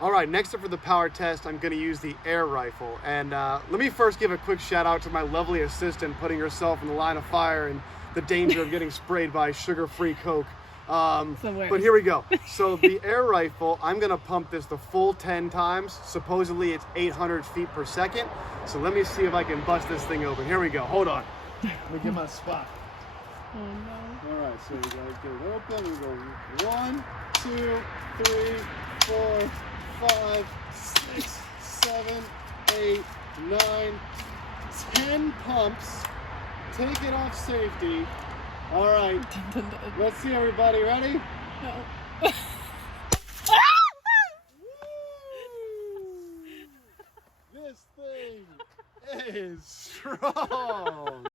All right, next up for the power test, I'm gonna use the air rifle. And let me first give a quick shout out to my lovely assistant putting herself in the line of fire and the danger of getting sprayed by sugar-free Coke. But here we go. So the air rifle, I'm gonna pump this the full 10 times. Supposedly it's 800 feet per second. So let me see if I can bust this thing open. Here we go, hold on. Let me get my spot. Oh no. All right, so we gotta get it open. We go 1, 2, 3, 4, 5, 6, 7, 8, 9, 10 pumps. Take it off safety. All right, let's see everybody. Ready? No. This thing is strong.